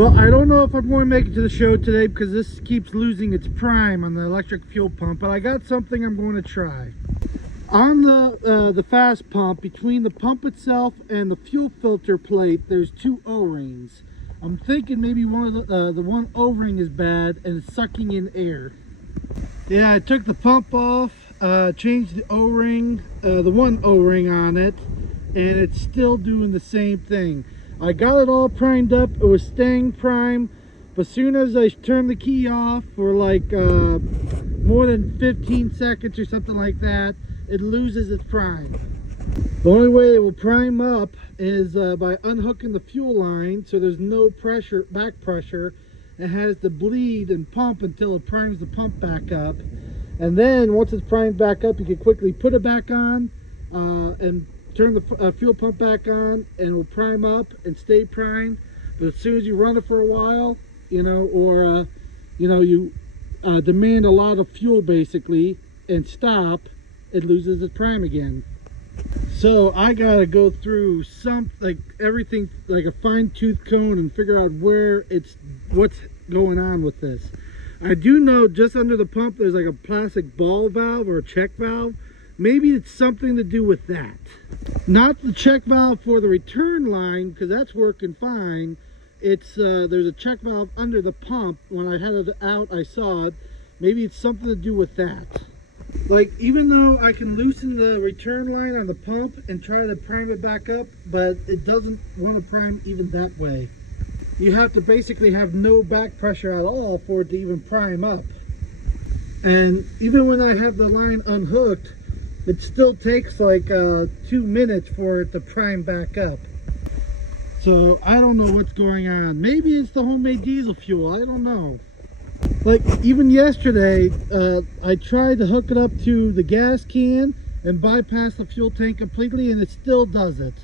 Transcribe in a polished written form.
Well, I don't know if I'm going to make it to the show today because this keeps losing its prime on the electric fuel pump, but I got something I'm going to try. On the fast pump, between the pump itself and the fuel filter plate, there's two O-rings. I'm thinking maybe one of the one O-ring is bad and it's sucking in air. Yeah, I took the pump off, changed the O-ring, the one O-ring on it, and it's still doing the same thing. I got it all primed up, it was staying primed, but as soon as I turned the key off for like more than 15 seconds or something like that, it loses its prime. The only way it will prime up is by unhooking the fuel line so there's no pressure, back pressure. It has to bleed and pump until it primes the pump back up. And then once it's primed back up, you can quickly put it back on and turn the fuel pump back on, and it will prime up and stay primed. But as soon as you run it for a while, you know, or you demand a lot of fuel basically and stop, it loses its prime again. So I gotta go through everything like a fine-tooth comb and figure out what's going on with this. I do know just under the pump there's like a plastic ball valve or a check valve. Maybe it's something to do with that. Not the check valve for the return line, because that's working fine. It's there's a check valve under the pump. When I had it out, I saw it. Maybe it's something to do with that. Like, even though I can loosen the return line on the pump and try to prime it back up, but it doesn't want to prime even that way. You have to basically have no back pressure at all for it to even prime up. And even when I have the line unhooked, it still takes like 2 minutes for it to prime back up. So I don't know what's going on. Maybe it's the homemade diesel fuel, I don't know. Like even yesterday, I tried to hook it up to the gas can and bypass the fuel tank completely, and it still does it.